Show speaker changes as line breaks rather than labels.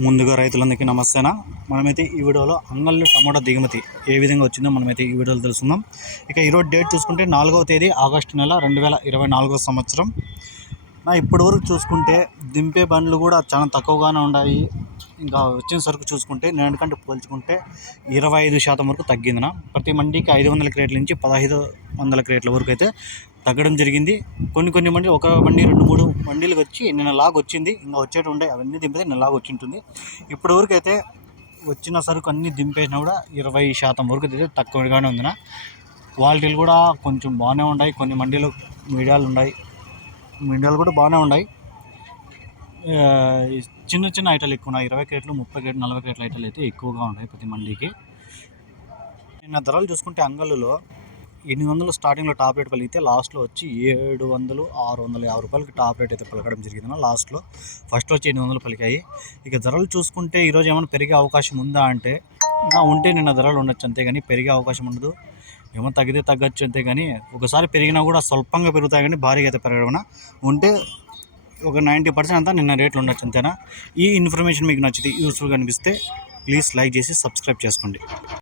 ముందుగా రైతులందరికీ నమస్తేనా? మనమైతే ఈ వీడియోలో అంగళ్ళు టమాటా దిగుమతి ఏ విధంగా వచ్చిందో మనమైతే ఈ వీడియోలో తెలుసుకుందాం. ఇక ఈరోజు డేట్ చూసుకుంటే నాలుగవ తేదీ ఆగస్టు నెల రెండు వేల ఇరవై నాలుగవ సంవత్సరం. నా ఇప్పటివరకు చూసుకుంటే దింపే బండ్లు కూడా చాలా తక్కువగానే ఉన్నాయి ఇంకా వచ్చిన సరుకు చూసుకుంటే నేటికంటే పోల్చుకుంటే ఇరవై ఐదు శాతం వరకు తగ్గిందిన. ప్రతి మండికి ఐదు వందల క్రేట్ల నుంచి పదహైదు వందల క్రేట్ల వరకు అయితే తగ్గడం జరిగింది. కొన్ని కొన్ని మంది ఒక బండి రెండు మూడు బండిలకు వచ్చి నిన్న లాగ్ వచ్చింది. ఇంకా వచ్చేటి ఉండే అవన్నీ దింపితే నిన్న లాగ్ వచ్చింటుంది. ఇప్పటి వరకు అయితే వచ్చిన సరుకు అన్నీ దింపేసినా కూడా ఇరవై శాతం వరకు అయితే తక్కువగానే ఉందిన. క్వాలిటీలు కూడా కొంచెం బాగానే ఉన్నాయి. కొన్ని మండీలు మీడియాలు ఉన్నాయి. మీడియాలు కూడా బాగానే ఉన్నాయి. చిన్న చిన్న ఐటలు ఎక్కువ ఉన్నాయి. ఇరవై కేట్లు ముప్పై కేట్లు నలభై కేట్ల ఐటలు అయితే ఎక్కువగా ఉన్నాయి ప్రతి మందికి నిన్న ధరలు చూసుకుంటే అంగళ్ళులో ఎనిమిది వందలు స్టార్టింగ్లో టాప్ రేట్ పలిగితే లాస్ట్లో వచ్చి ఏడు వందలు ఆరు వందల యాభై రూపాయలకి టాప్ రేట్ అయితే పలకడం జరిగింది. లాస్ట్లో ఫస్ట్లో వచ్చి ఎనిమిది వందలు పలికాయి. ఇక ధరలు చూసుకుంటే ఈరోజు ఏమైనా పెరిగే అవకాశం ఉందా అంటే నా ఉంటే నిన్న ధరలు ఉండొచ్చు అంతేగాని పెరిగే అవకాశం ఉండదు. ఏమో తగ్గితే తగ్గచ్చు కానీ ఒకసారి పెరిగినా కూడా స్వల్పంగా పెరుగుతాయి కానీ భారీగా అయితే పెరగడం ఉంటే ఒక నైంటీ పర్సెంట్ అంతా నిన్న రేట్లు ఉండొచ్చు అంతేనా? ఈ ఇన్ఫర్మేషన్ మీకు నచ్చితే యూస్ఫుల్గా అనిపిస్తే ప్లీజ్ లైక్ చేసి సబ్స్క్రైబ్ చేసుకోండి.